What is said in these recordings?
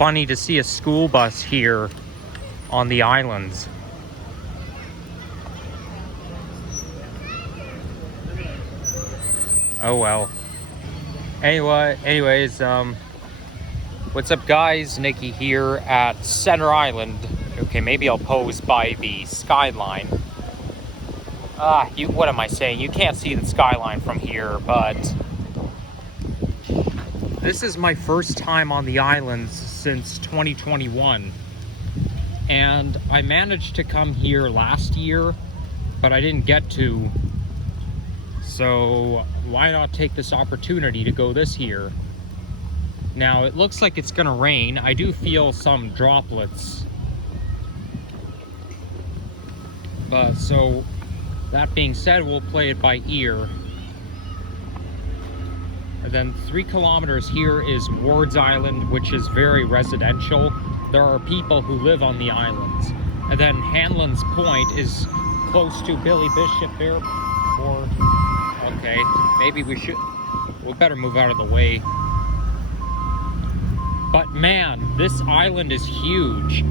funny to see a school bus here on the islands. Oh well. Anyways, what's up guys? Nikki here at Center Island. Okay, maybe I'll pose by the skyline. What am I saying? You can't see the skyline from here, but this is my first time on the islands since 2021. And I managed to come here last year, but I didn't get to. So why not take this opportunity to go this year? Now it looks like it's gonna rain. I do feel some droplets. But so that being said, we'll play it by ear. And then 3 kilometers here is Ward's Island, which is very residential. There are people who live on the islands. And then Hanlan's Point is close to Billy Bishop Airport. Okay, maybe we'll better move out of the way. But man, this island is huge.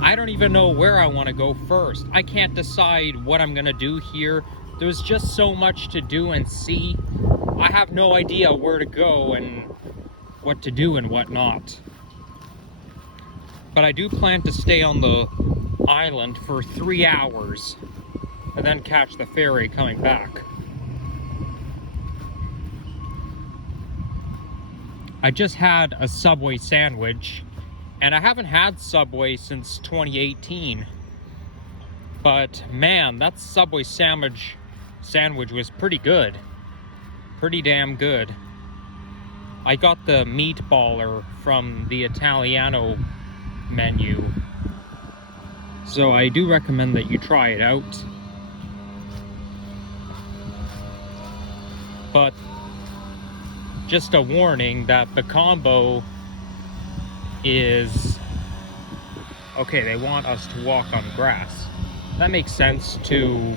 I don't even know where I want to go first. I can't decide what I'm gonna do here. There's just so much to do and see. I have no idea where to go and what to do and what not. But I do plan to stay on the island for 3 hours and then catch the ferry coming back. I just had a Subway sandwich, and I haven't had Subway since 2018. But man, that Subway sandwich was pretty good. Pretty damn good. I got the meatballer from the Italiano menu. So I do recommend that you try it out. But just a warning that the combo is okay. They want us to walk on grass. That makes sense to,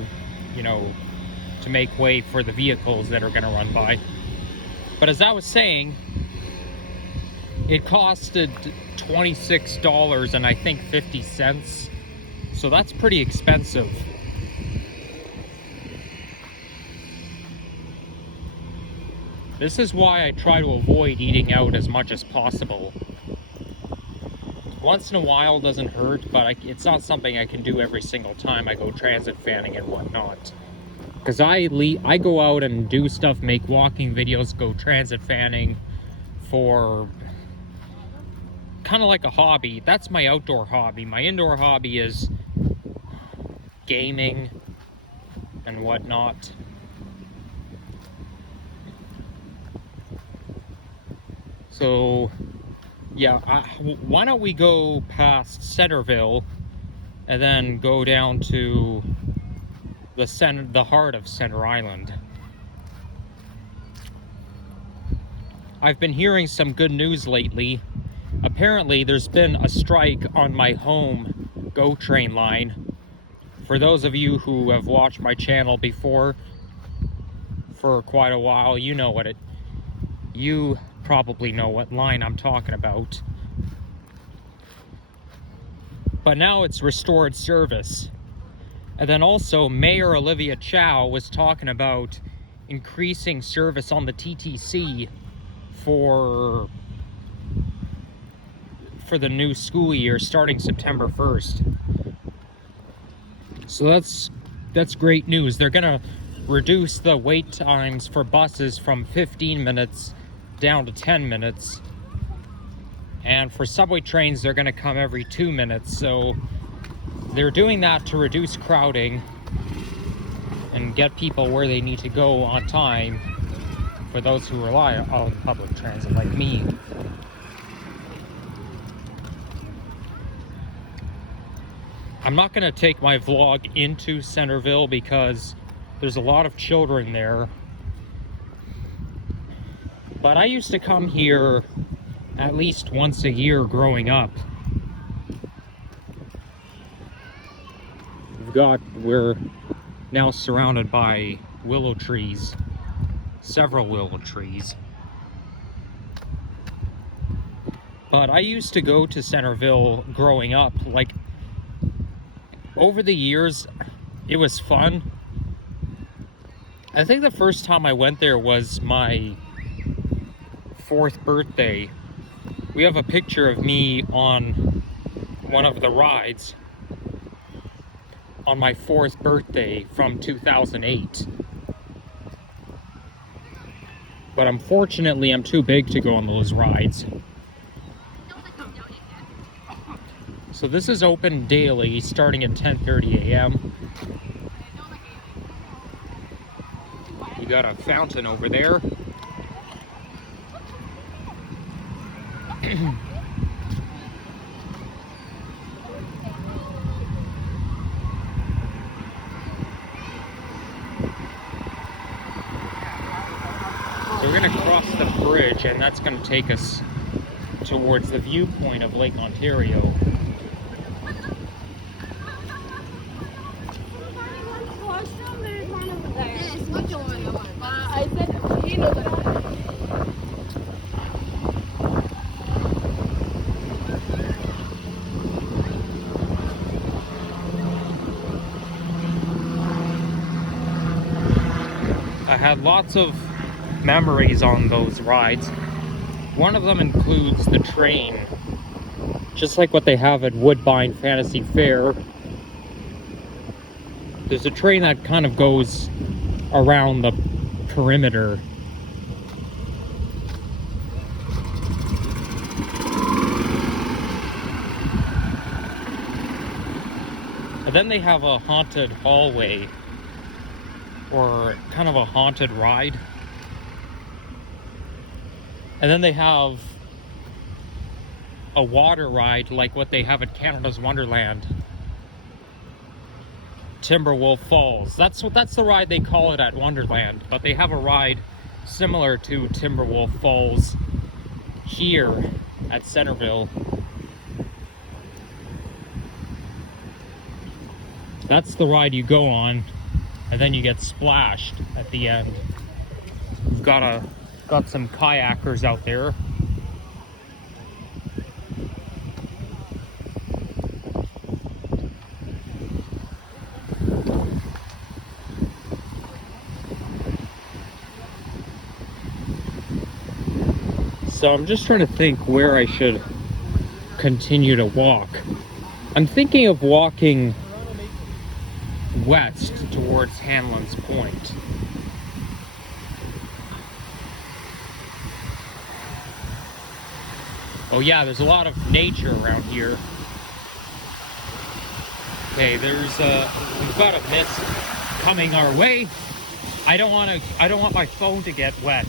to make way for the vehicles that are going to run by. But as I was saying, it costed $26 and I think 50 cents. So that's pretty expensive. This is why I try to avoid eating out as much as possible. Once in a while doesn't hurt, but it's not something I can do every single time I go transit fanning and whatnot. Because I go out and do stuff, make walking videos, go transit fanning for kind of like a hobby. That's my outdoor hobby. My indoor hobby is gaming and whatnot. So, yeah, why don't we go past Centreville and then go down to the heart of Center Island. I've been hearing some good news lately. Apparently, there's been a strike on my home GO train line. For those of you who have watched my channel before for quite a while, you probably know what line I'm talking about. But now it's restored service. And then also Mayor Olivia Chow was talking about increasing service on the TTC for the new school year starting September 1st. So that's great news. They're gonna reduce the wait times for buses from 15 minutes down to 10 minutes. And for subway trains, they're gonna come every 2 minutes. So they're doing that to reduce crowding and get people where they need to go on time for those who rely on public transit like me. I'm not gonna take my vlog into Centreville because there's a lot of children there. But I used to come here at least once a year growing up. We're now surrounded by willow trees, several willow trees. But I used to go to Centreville growing up. Like, over the years, it was fun. I think the first time I went there was my 4th birthday. We have a picture of me on one of the rides on my 4th birthday from 2008. But unfortunately, I'm too big to go on those rides. So this is open daily, starting at 10:30 a.m. You got a fountain over there. So we're gonna cross the bridge, and that's gonna take us towards the viewpoint of Lake Ontario. I had lots of memories on those rides. One of them includes the train, just like what they have at Woodbine Fantasy Fair. There's a train that kind of goes around the perimeter. And then they have a haunted hallway, or kind of a haunted ride. And then they have a water ride like what they have at Canada's Wonderland. Timberwolf Falls. That's the ride they call it at Wonderland, but they have a ride similar to Timberwolf Falls here at Centreville. That's the ride you go on, and then you get splashed at the end. We've got some kayakers out there. So I'm just trying to think where I should continue to walk. I'm thinking of walking west towards Hanlan's Point. Oh yeah, there's a lot of nature around here. Okay, we've got a mist coming our way. I don't want my phone to get wet.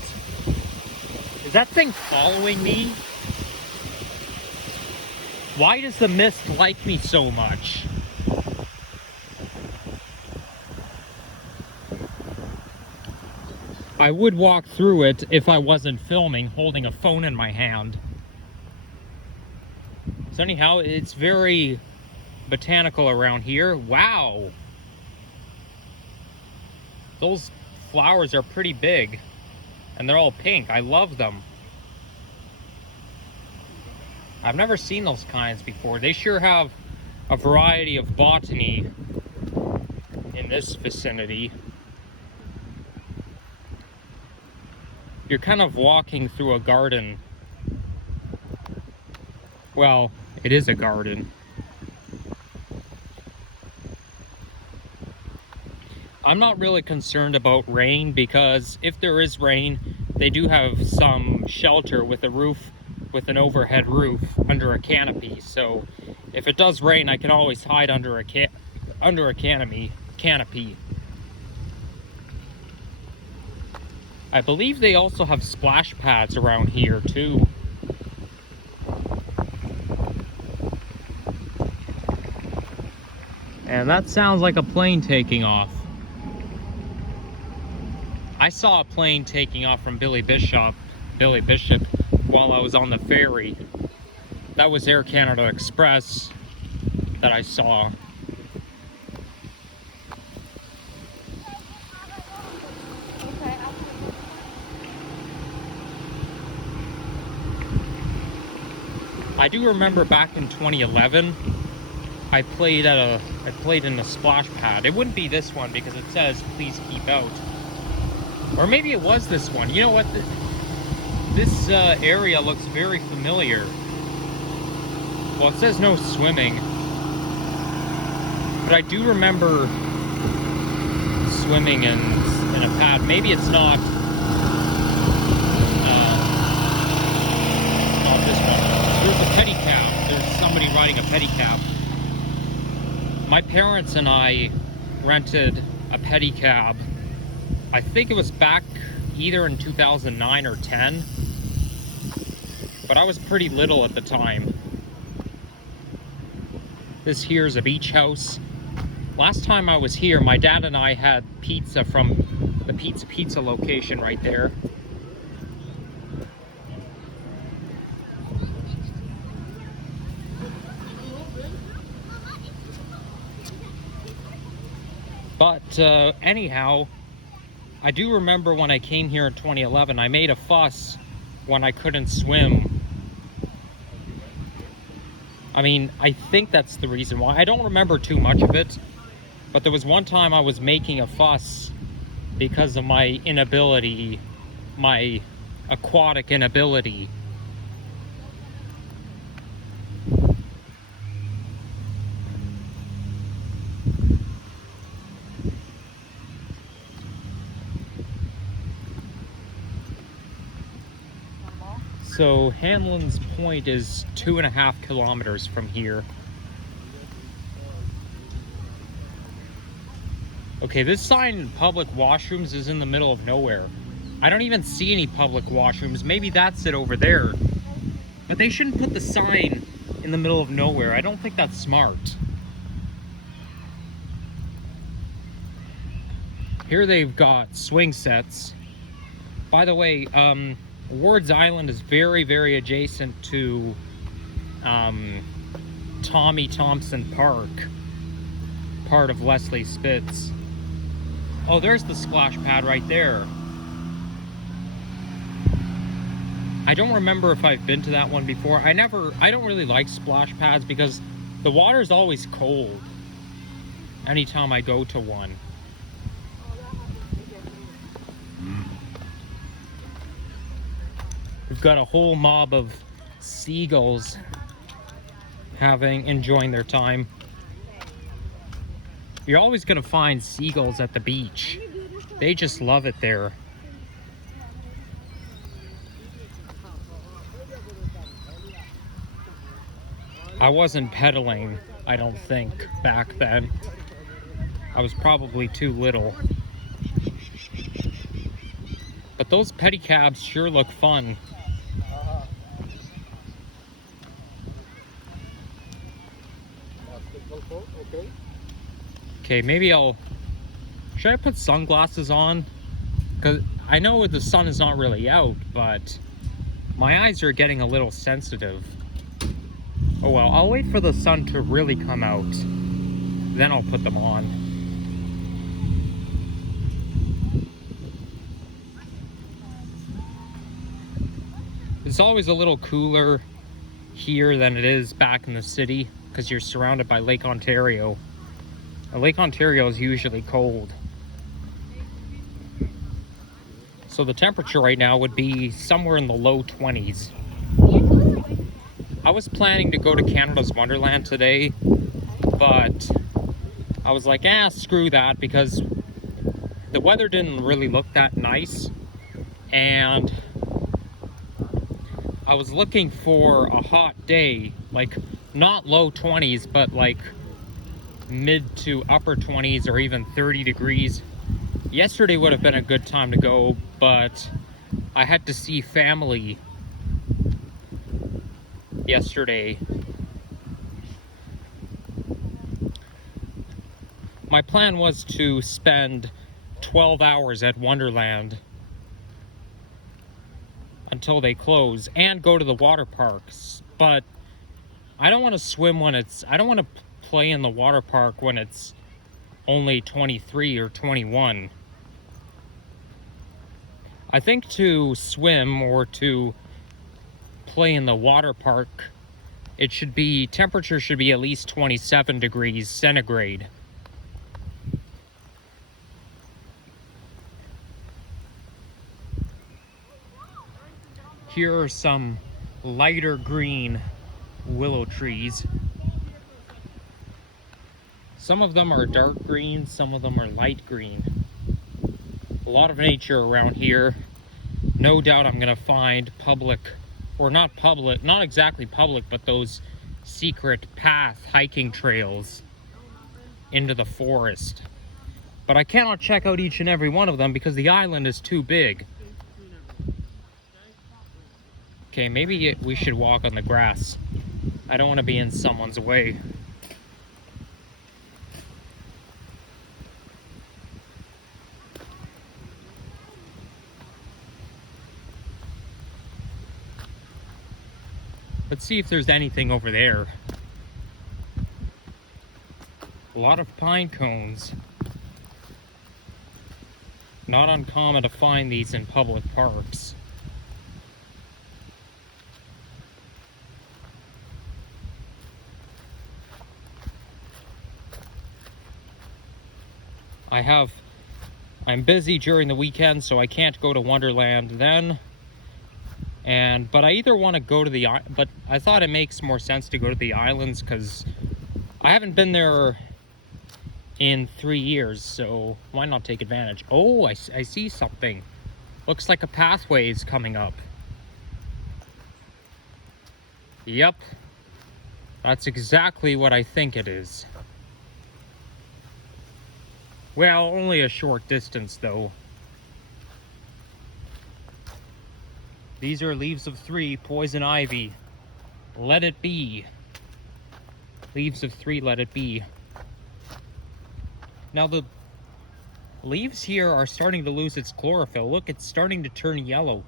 Is that thing following me? Why does the mist like me so much? I would walk through it if I wasn't filming, holding a phone in my hand. So anyhow, it's very botanical around here. Wow! Those flowers are pretty big. And they're all pink. I love them. I've never seen those kinds before. They sure have a variety of botany in this vicinity. You're kind of walking through a garden. Well, it is a garden. I'm not really concerned about rain, because if there is rain, they do have some shelter with a roof, with an overhead roof under a canopy. So if it does rain, I can always hide under a canopy. I believe they also have splash pads around here too. And that sounds like a plane taking off. I saw a plane taking off from Billy Bishop while I was on the ferry. That was Air Canada Express that I saw. I do remember back in 2011, I played in a splash pad. It wouldn't be this one because it says please keep out. Or maybe it was this one. You know what? This area looks very familiar. Well, it says no swimming. But I do remember swimming in a pad. Maybe it's not this one. There's a pedicab. There's somebody riding a pedicab. My parents and I rented a pedicab. I think it was back either in 2009 or 10. But I was pretty little at the time. This here's a beach house. Last time I was here, my dad and I had pizza from the Pizza location right there. But anyhow, I do remember when I came here in 2011, I made a fuss when I couldn't swim. I mean, I think that's the reason why. I don't remember too much of it, but there was one time I was making a fuss because of my inability, my aquatic inability. So Hanlan's Point is 2.5 kilometers from here. Okay, this sign, public washrooms, is in the middle of nowhere. I don't even see any public washrooms. Maybe that's it over there. But they shouldn't put the sign in the middle of nowhere. I don't think that's smart. Here they've got swing sets. By the way, Ward's Island is very, very adjacent to Tommy Thompson Park, part of Leslie Spitz. Oh, there's the splash pad right there. I don't remember if I've been to that one before. I don't really like splash pads because the water's always cold anytime I go to one. We've got a whole mob of seagulls enjoying their time. You're always gonna find seagulls at the beach. They just love it there. I wasn't pedaling, I don't think, back then. I was probably too little. But those pedicabs sure look fun. Okay, maybe should I put sunglasses on? Because I know the sun is not really out, but my eyes are getting a little sensitive. Oh well, I'll wait for the sun to really come out. Then I'll put them on. It's always a little cooler here than it is back in the city because you're surrounded by Lake Ontario. Lake Ontario is usually cold. So the temperature right now would be somewhere in the low 20s. I was planning to go to Canada's Wonderland today, but I was like, screw that, because the weather didn't really look that nice. And I was looking for a hot day, like not low 20s, but like mid to upper 20s or even 30 degrees. Yesterday would have been a good time to go, but I had to see family yesterday. My plan was to spend 12 hours at Wonderland until they close and go to the water parks, but I don't want to swim I don't want to play in the water park when it's only 23 or 21. I think to swim or to play in the water park it should be, temperature should be at least 27 degrees centigrade. Here are some lighter green willow trees. Some of them are dark green, some of them are light green. A lot of nature around here. No doubt I'm gonna find public, or not public, not exactly public, but those secret path hiking trails into the forest. But I cannot check out each and every one of them because the island is too big. Okay, maybe we should walk on the grass. I don't want to be in someone's way. Let's see if there's anything over there. A lot of pine cones. Not uncommon to find these in public parks. I'm busy during the weekend, so I can't go to Wonderland then. But I either want to go to but I thought it makes more sense to go to the islands because I haven't been there in 3 years, so why not take advantage? Oh, I see something. Looks like a pathway is coming up. Yep. That's exactly what I think it is. Well, only a short distance, though. These are leaves of 3, poison ivy. Let it be. Leaves of 3, let it be. Now, the leaves here are starting to lose its chlorophyll. Look, it's starting to turn yellow.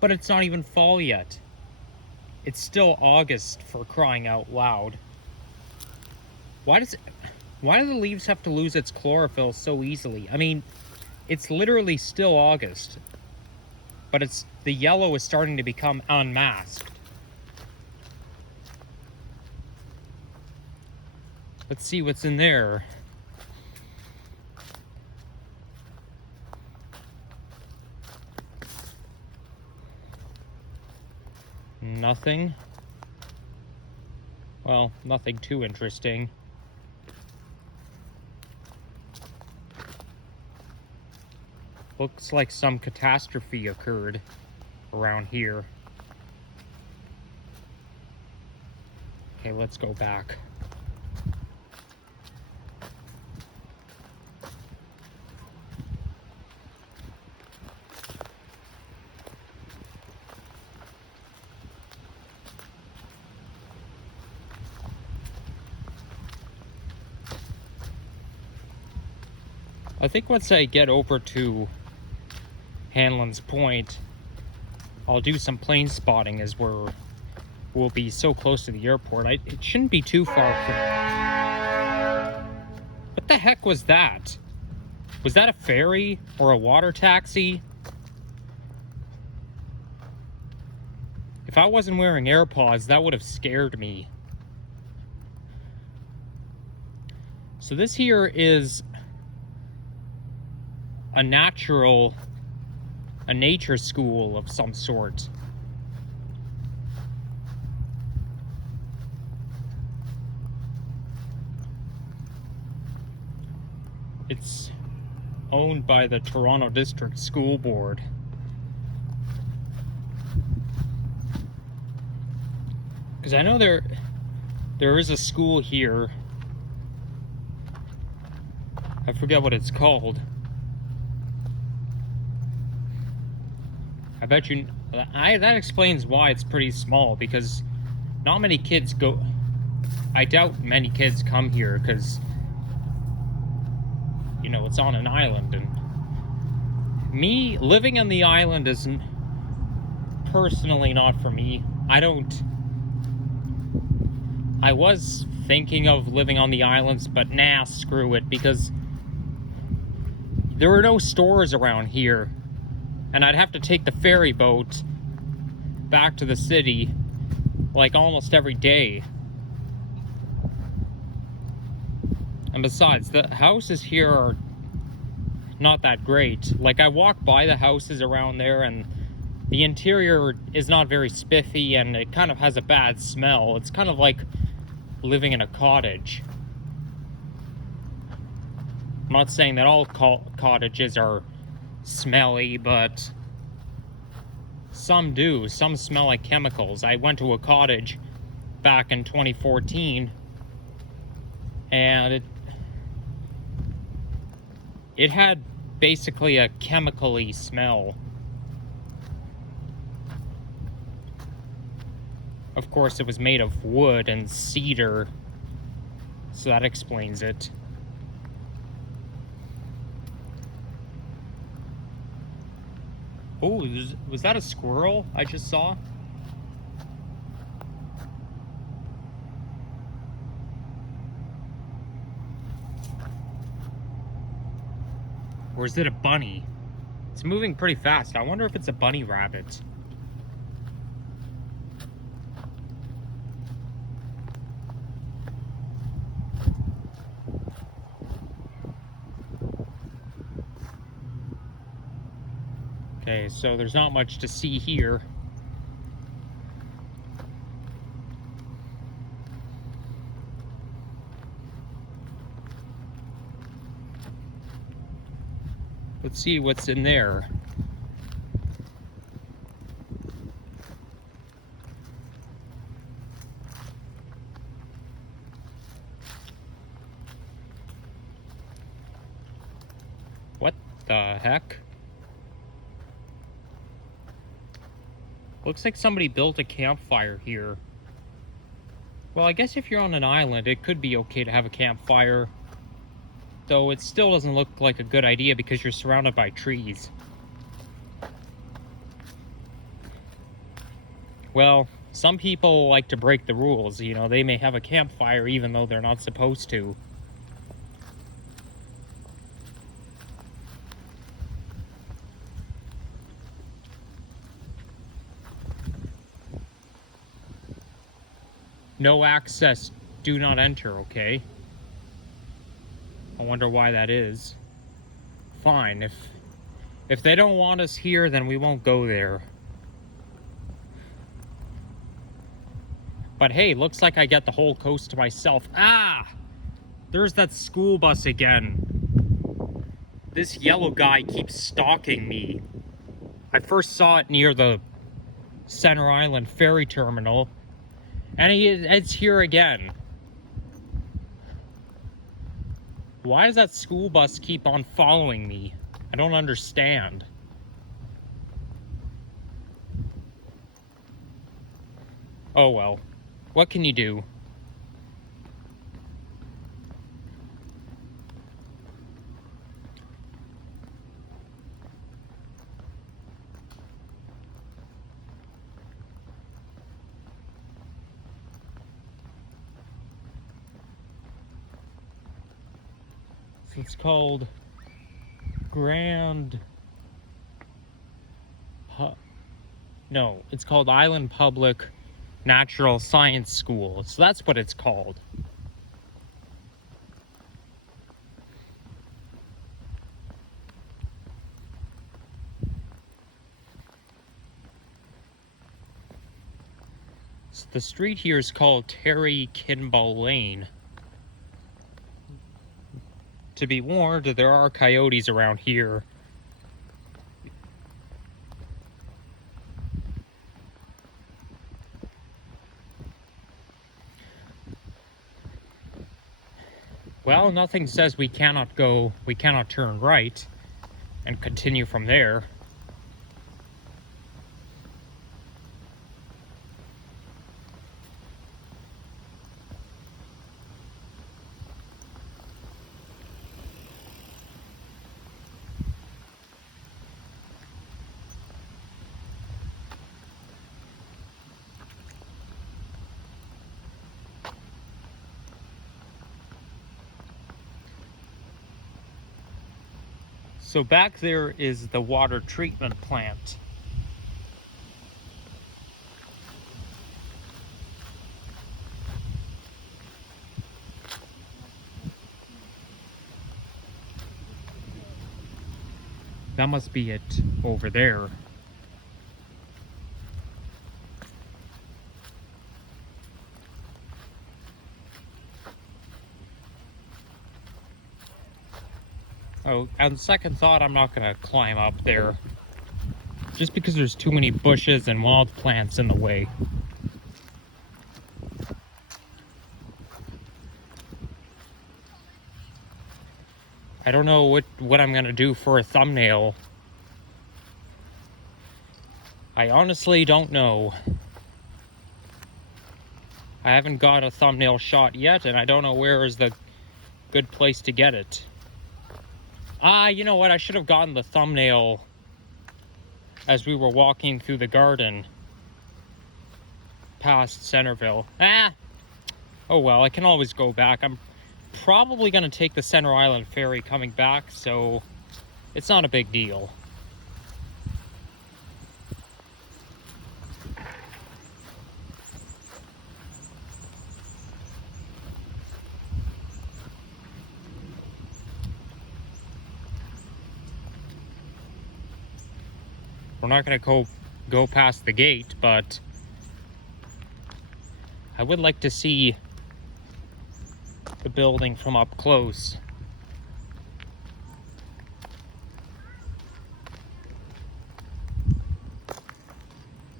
But it's not even fall yet. It's still August, for crying out loud. Why do the leaves have to lose its chlorophyll so easily? I mean, it's literally still August, but the yellow is starting to become unmasked. Let's see what's in there. Nothing. Well, nothing too interesting. Looks like some catastrophe occurred around here. Okay, let's go back. I think once I get over to Hanlan's Point, I'll do some plane spotting as we'll be so close to the airport. It shouldn't be too far from... What the heck was that? Was that a ferry or a water taxi? If I wasn't wearing AirPods, that would have scared me. So this here is a nature school of some sort. It's owned by the Toronto District School Board. Because I know there is a school here. I forget what it's called. I bet you that explains why it's pretty small, because not many kids go. I doubt many kids come here because, you know, it's on an island, and me living on the island isn't personally not for me. I was thinking of living on the islands, but nah, screw it, because there are no stores around here. And I'd have to take the ferry boat back to the city, like almost every day. And besides, the houses here are not that great. Like, I walk by the houses around there and the interior is not very spiffy and it kind of has a bad smell. It's kind of like living in a cottage. I'm not saying that all cottages are smelly, but some do. Some smell like chemicals. I went to a cottage back in 2014 and it had basically a chemical-y smell. Of course, it was made of wood and cedar, so that explains it. Oh, was that a squirrel I just saw? Or is it a bunny? It's moving pretty fast. I wonder if it's a bunny rabbit. Okay, so there's not much to see here. Let's see what's in there. What the heck? Looks like somebody built a campfire here. Well, I guess if you're on an island, it could be okay to have a campfire. Though it still doesn't look like a good idea because you're surrounded by trees. Well, some people like to break the rules. You know, they may have a campfire even though they're not supposed to. No access, do not enter, okay? I wonder why that is. Fine, if they don't want us here, then we won't go there. But hey, looks like I get the whole coast to myself. Ah! There's that school bus again. This yellow guy keeps stalking me. I first saw it near the Center Island ferry terminal, and it's here again. Why does that school bus keep on following me? I don't understand. Oh well. What can you do? It's called it's called Island Public Natural Science School. So that's what it's called. So the street here is called Terry Kimball Lane. To be warned, there are coyotes around here. Well, nothing says we cannot turn right and continue from there. So back there is the water treatment plant. that must be it over there. Oh, on second thought, I'm not gonna climb up there. Just because there's too many bushes and wild plants in the way. I don't know what I'm gonna do for a thumbnail. I honestly don't know. I haven't got a thumbnail shot yet, and I don't know where is the good place to get it. You know what? I should have gotten the thumbnail as we were walking through the garden past Centreville. Oh well, I can always go back. I'm probably going to take the Center Island ferry coming back, so it's not a big deal. We're not going to go past the gate, but I would like to see the building from up close.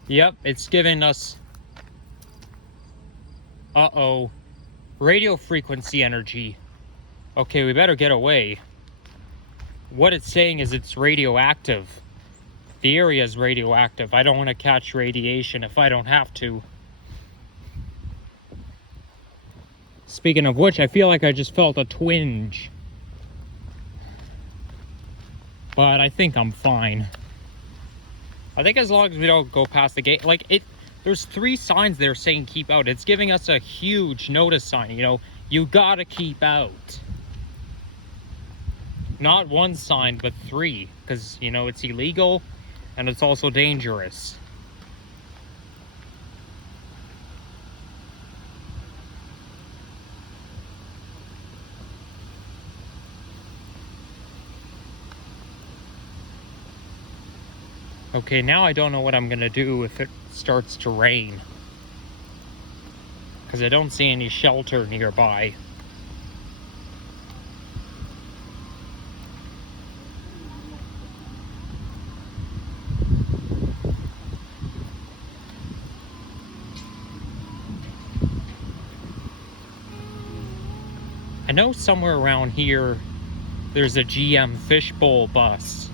Yep, it's giving us radio frequency energy. Okay, we better get away. What it's saying is it's radioactive. The area is radioactive. I don't want to catch radiation if I don't have to. Speaking of which, I feel like I just felt a twinge. But I think I'm fine. I think as long as we don't go past the gate, there's 3 signs there saying keep out. It's giving us a huge notice sign, you know, you gotta keep out. Not 1 sign, but 3, because, you know, it's illegal and it's also dangerous. Okay, now I don't know what I'm gonna do if it starts to rain, because I don't see any shelter nearby. I know somewhere around here there's a GM fishbowl bus.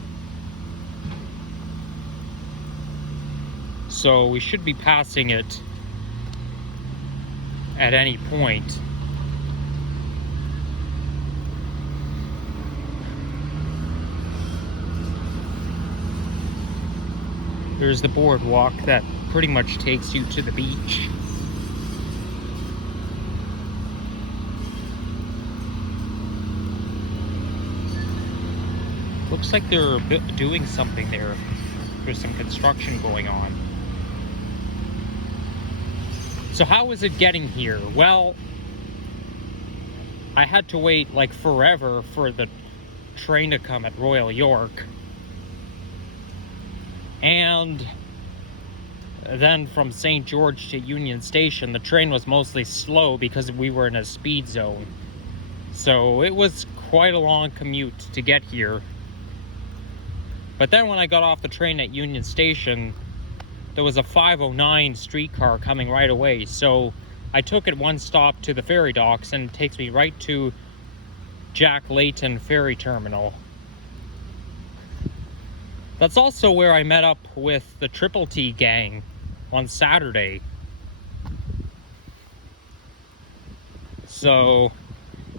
So we should be passing it at any point. There's the boardwalk that pretty much takes you to the beach. Looks like they're doing something there. There's some construction going on. So how is it getting here? Well, I had to wait like forever for the train to come at Royal York. And then from St. George to Union Station, the train was mostly slow because we were in a speed zone. So it was quite a long commute to get here. But then when I got off the train at Union Station, there was a 509 streetcar coming right away. So I took it 1 stop to the ferry docks, and it takes me right to Jack Layton Ferry Terminal. That's also where I met up with the Triple T gang on Saturday. So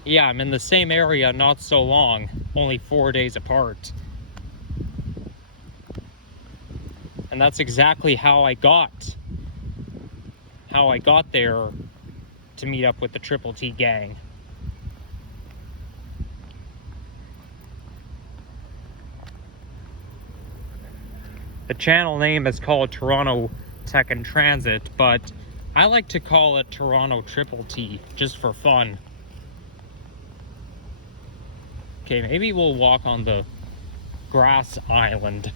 yeah, I'm in the same area not so long, only 4 days apart. And that's exactly how I got there to meet up with the Triple T gang. The channel name is called Toronto Tech and Transit, but I like to call it Toronto Triple T, just for fun. Okay, maybe we'll walk on the grass island.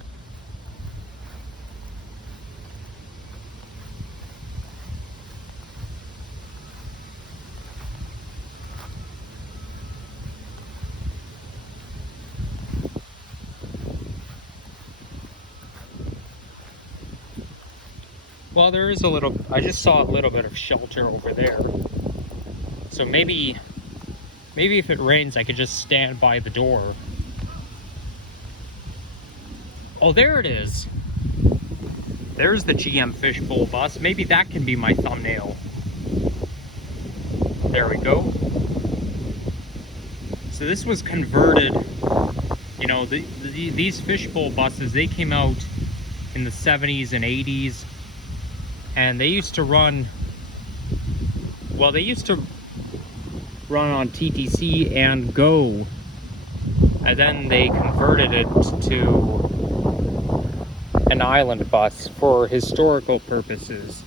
Well, there is a little, I just saw a little bit of shelter over there. So maybe if it rains, I could just stand by the door. Oh, there it is. There's the GM Fishbowl bus. Maybe that can be my thumbnail. There we go. So this was converted. You know, these fishbowl buses, they came out in the 70s and 80s. And they used to run, well, they used to run on TTC and Go. And then they converted it to an island bus for historical purposes.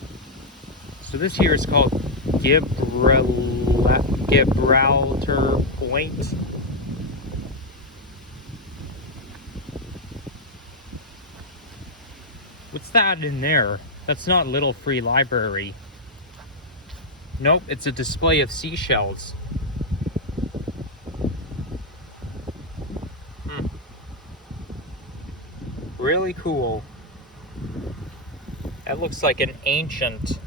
So this here is called Gibraltar Point. What's that in there? That's not Little Free Library. Nope, it's a display of seashells. Really cool. That looks like an ancient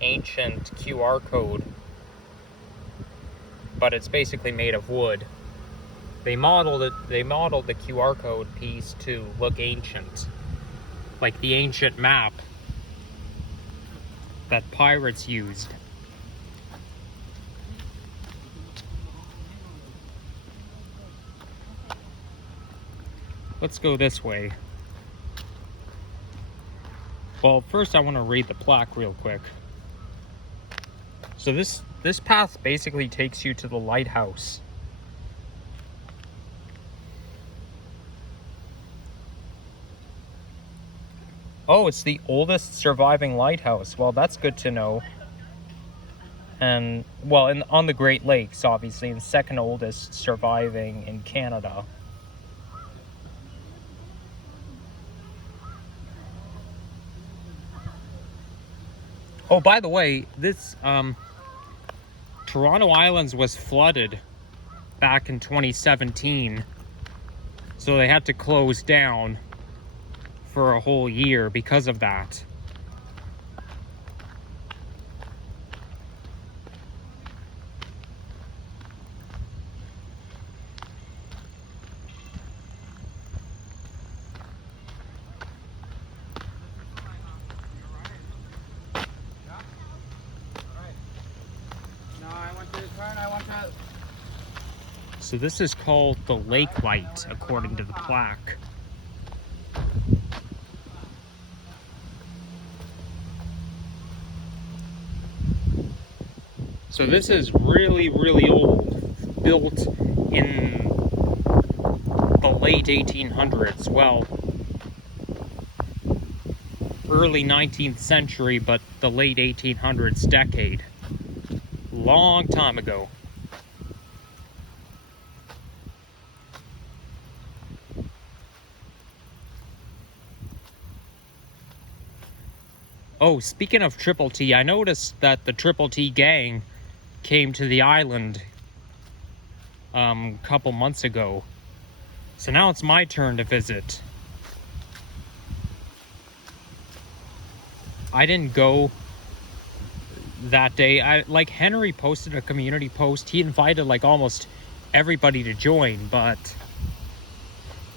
QR code. But it's basically made of wood. They modeled the QR code piece to look ancient. Like the ancient map that pirates used. Let's go this way. Well, first I want to read the plaque real quick. So this path basically takes you to the lighthouse. Oh, it's the oldest surviving lighthouse. Well, that's good to know. And, well, on the Great Lakes, obviously, the second oldest surviving in Canada. Oh, by the way, this, Toronto Islands was flooded back in 2017. So they had to close down for a whole year because of that. So this is called the Lake Light, according to the plaque. So this is really, really old, built in the late 1800s. Well, early 19th century, but the late 1800s decade. Long time ago. Oh, speaking of Triple T, I noticed that the Triple T gang came to the island a couple months ago. So now it's my turn to visit. I didn't go that day. Like Henry posted a community post. He invited like almost everybody to join, but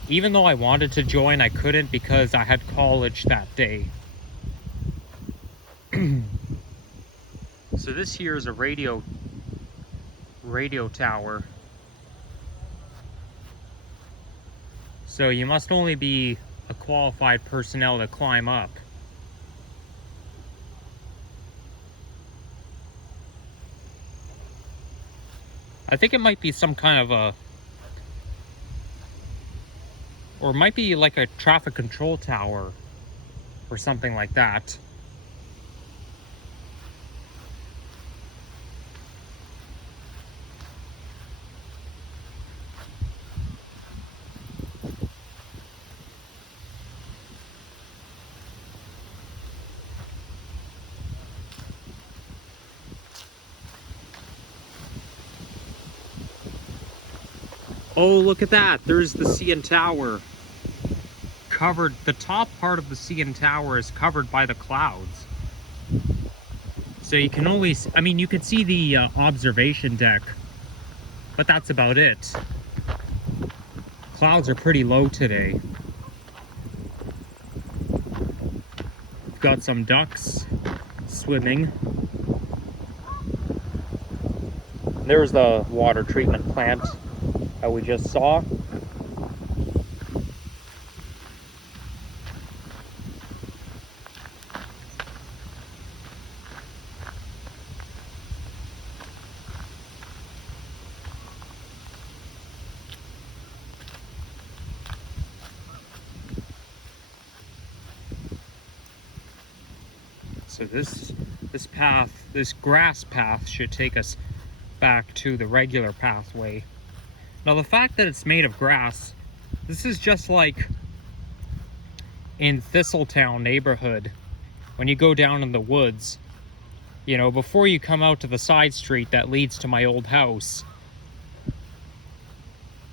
even though I wanted to join, I couldn't because I had college that day. So this here is a radio tower. So you must only be a qualified personnel to climb up. I think it might be some kind of a, or it might be like a traffic control tower or something like that. Oh, look at that. There's the CN Tower. Covered, the top part of the CN Tower is covered by the clouds. So you can only, I mean, you could see the observation deck, but that's about it. Clouds are pretty low today. We've got some ducks swimming. There's the water treatment plant that we just saw. So this path, this grass path, should take us back to the regular pathway. Now the fact that it's made of grass, this is just like in Thistletown neighborhood, when you go down in the woods, you know, before you come out to the side street that leads to my old house,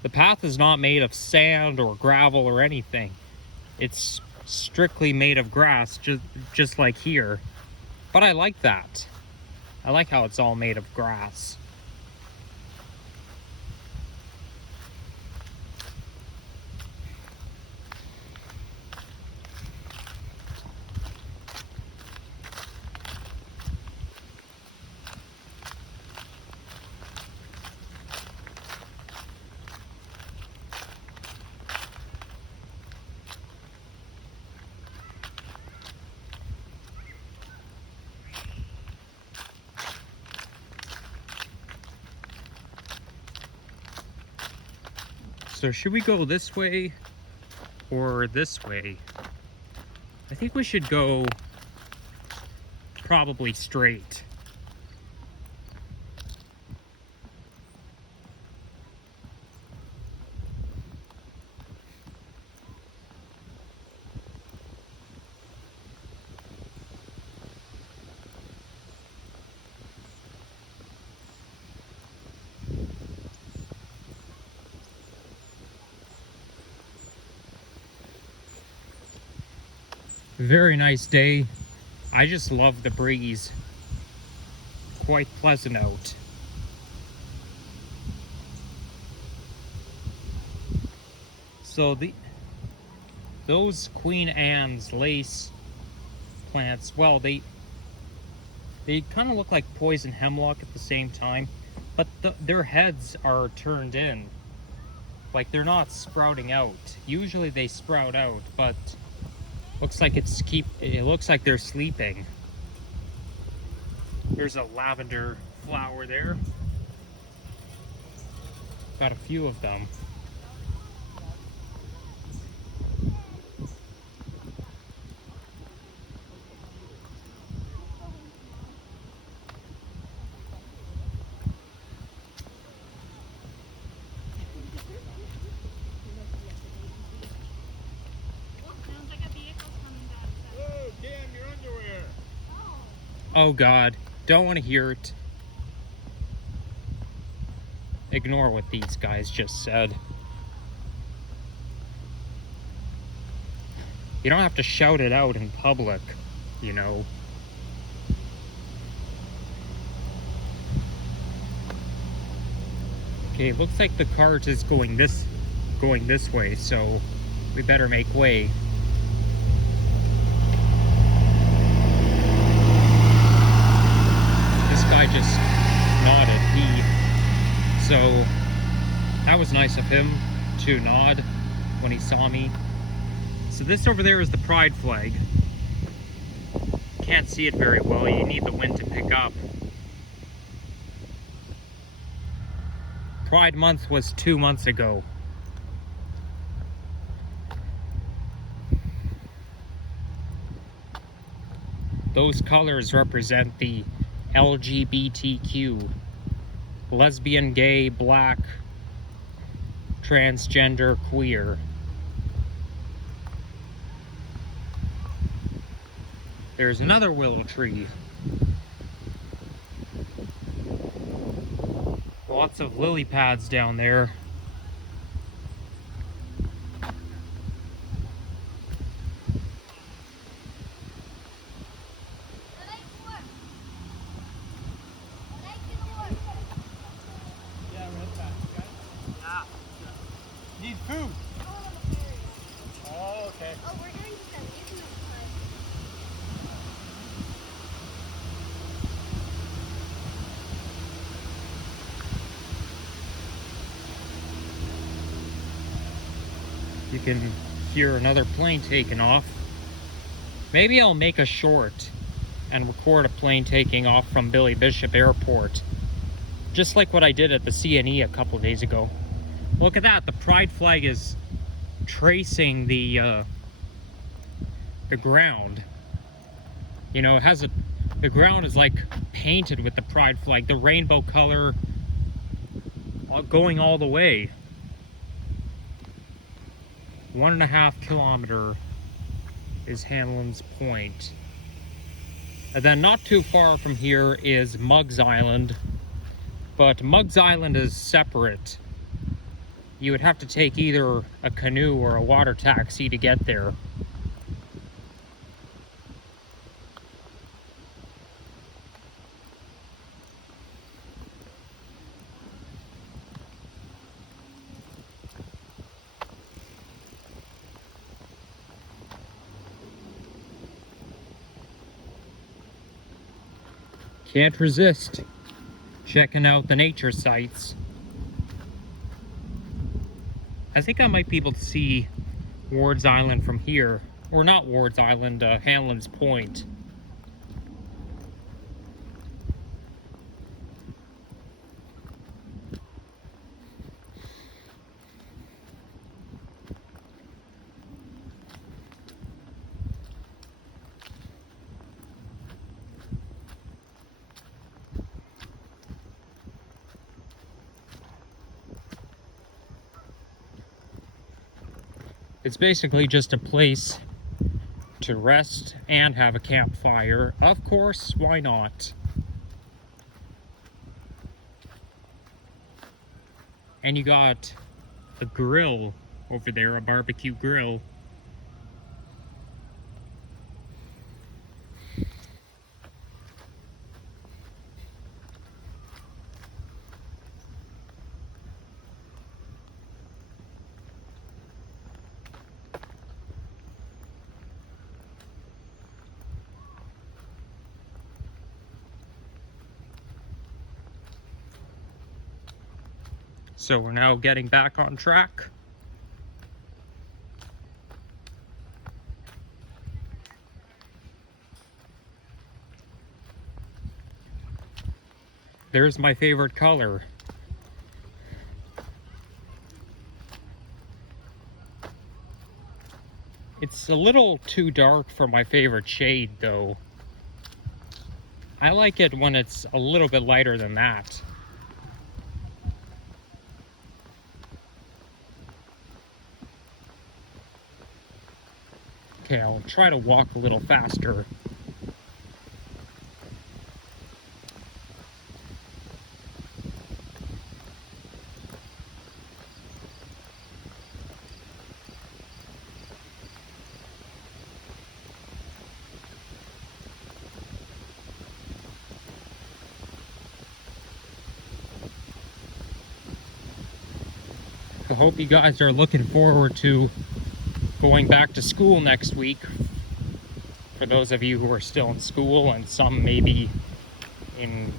the path is not made of sand or gravel or anything. It's strictly made of grass, just like here. But I like that. I like how it's all made of grass. So should we go this way or this way? I think we should go probably straight. Very nice day. I just love the breeze. Quite pleasant out. So those Queen Anne's lace plants, well, they kind of look like poison hemlock at the same time, but their heads are turned in. Like they're not sprouting out. Usually they sprout out, but looks like it looks like they're sleeping. There's a lavender flower there. Got a few of them. Oh God, don't want to hear it. Ignore what these guys just said. You don't have to shout it out in public, you know. Okay, looks like the cart is going this way, so we better make way. I just nodded. So that was nice of him to nod when he saw me. So this over there is the pride flag. Can't see it very well. You need the wind to pick up. Pride month was 2 months ago. Those colors represent the LGBTQ, lesbian, gay, black, transgender, queer. There's another willow tree. Lots of lily pads down there. You can hear another plane taking off. Maybe I'll make a short and record a plane taking off from Billy Bishop Airport, just like what I did at the CNE a couple of days ago. Look at that, the pride flag is tracing the ground. You know, it has the ground is like painted with the pride flag, the rainbow color going all the way. 1.5 kilometer is Hanlan's Point. And then not too far from here is Muggs Island, but Muggs Island is separate. You would have to take either a canoe or a water taxi to get there. Can't resist checking out the nature sites. I think I might be able to see Ward's Island from here. Or not Ward's Island, Hanlan's Point. It's basically just a place to rest and have a campfire. Of course, why not? And you got a grill over there, a barbecue grill. So we're now getting back on track. There's my favorite color. It's a little too dark for my favorite shade though. I like it when it's a little bit lighter than that. Okay, I'll try to walk a little faster. I hope you guys are looking forward to going back to school next week. For those of you who are still in school, and some maybe in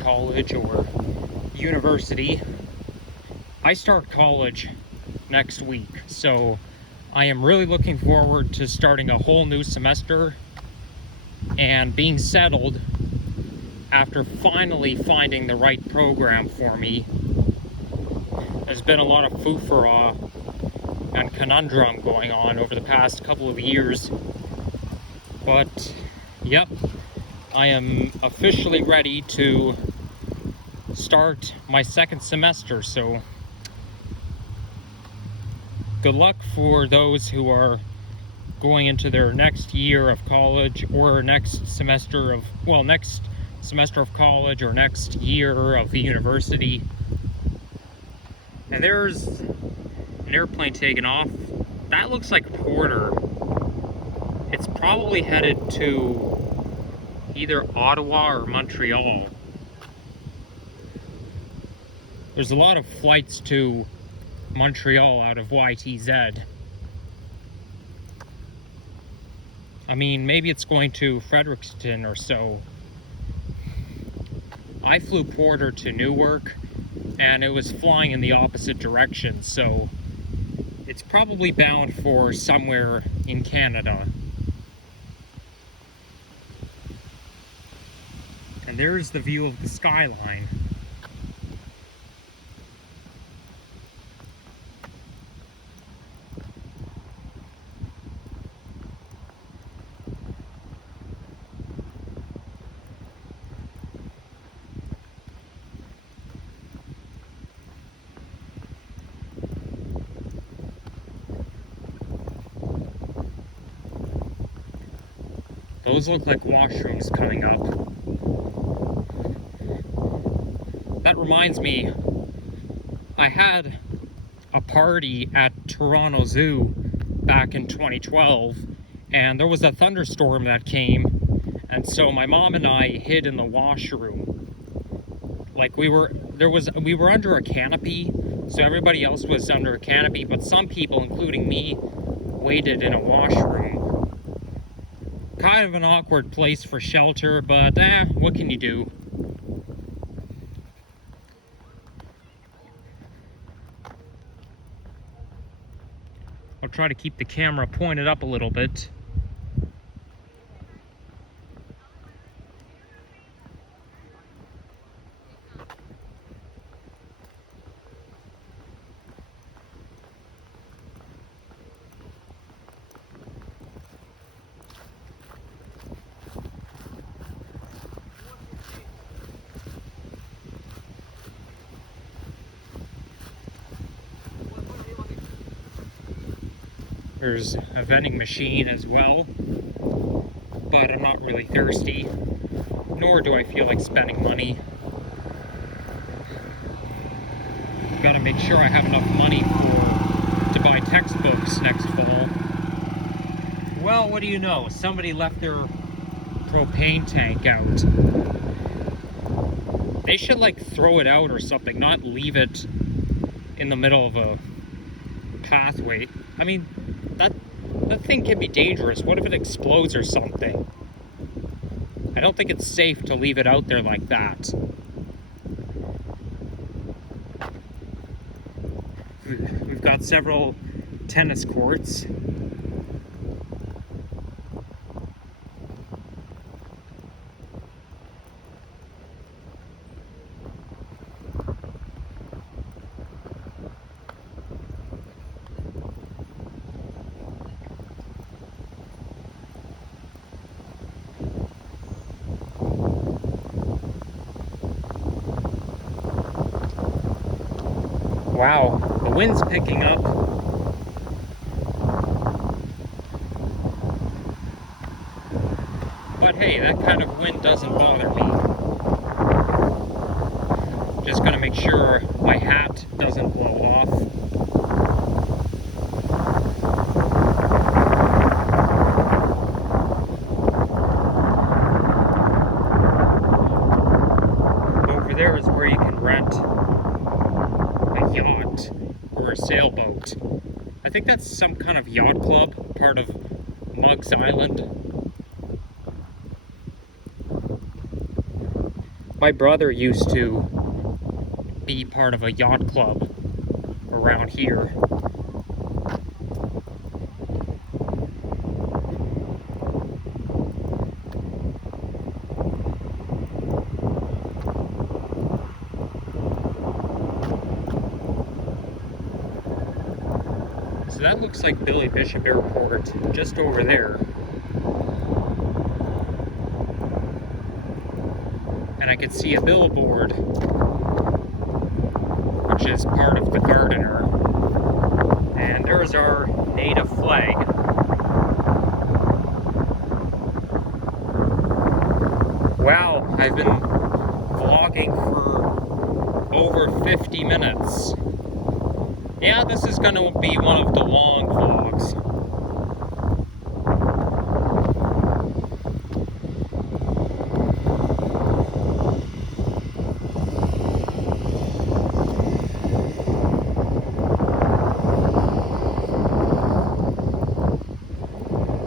college or university. I start college next week, so I am really looking forward to starting a whole new semester and being settled after finally finding the right program for me. There's been a lot of foo-for-ah and conundrum going on over the past couple of years. But, yep, I am officially ready to start my second semester, so good luck for those who are going into their next year of college or next semester of college or next year of the university. And there's an airplane taking off. That looks like Porter. It's probably headed to either Ottawa or Montreal. There's a lot of flights to Montreal out of YTZ. I mean, maybe it's going to Fredericton or so. I flew Porter to Newark, and it was flying in the opposite direction, so it's probably bound for somewhere in Canada. And there's the view of the skyline. Those look like washrooms coming up. That reminds me, I had a party at Toronto Zoo back in 2012, and there was a thunderstorm that came, and so my mom and I hid in the washroom. Like we were under a canopy, so everybody else was under a canopy, but some people, including me, waited in a washroom. Kind of an awkward place for shelter, but what can you do? I'll try to keep the camera pointed up a little bit. There's a vending machine as well, but I'm not really thirsty, nor do I feel like spending money. Gotta make sure I have enough money to buy textbooks next fall. Well, what do you know? Somebody left their propane tank out. They should like throw it out or something, not leave it in the middle of a pathway. I mean, that thing can be dangerous. What if it explodes or something? I don't think it's safe to leave it out there like that. We've got several tennis courts. Wow, the wind's picking up. But hey, that kind of wind doesn't bother me. Just gonna make sure my hat doesn't blow off. Over there is where you can rent yacht or a sailboat. I think that's some kind of yacht club, part of Muggs Island. My brother used to be part of a yacht club around here. So that looks like Billy Bishop Airport, just over there. And I can see a billboard, which is part of the Gardener. And there's our native flag. Wow, I've been vlogging for over 50 minutes. Yeah, this is going to be one of the long vlogs.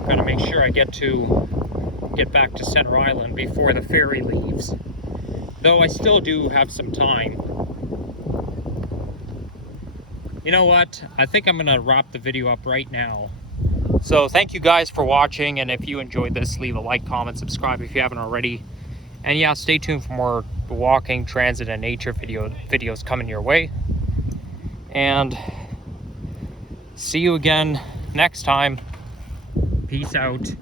Gotta make sure I get back to Center Island before the ferry leaves. Though I still do have some time. you know what? I think I'm gonna wrap the video up right now. So thank you guys for watching, and if you enjoyed this, leave a like, comment, subscribe if you haven't already. And yeah, stay tuned for more walking, transit, and nature videos coming your way. And see you again next time. Peace out.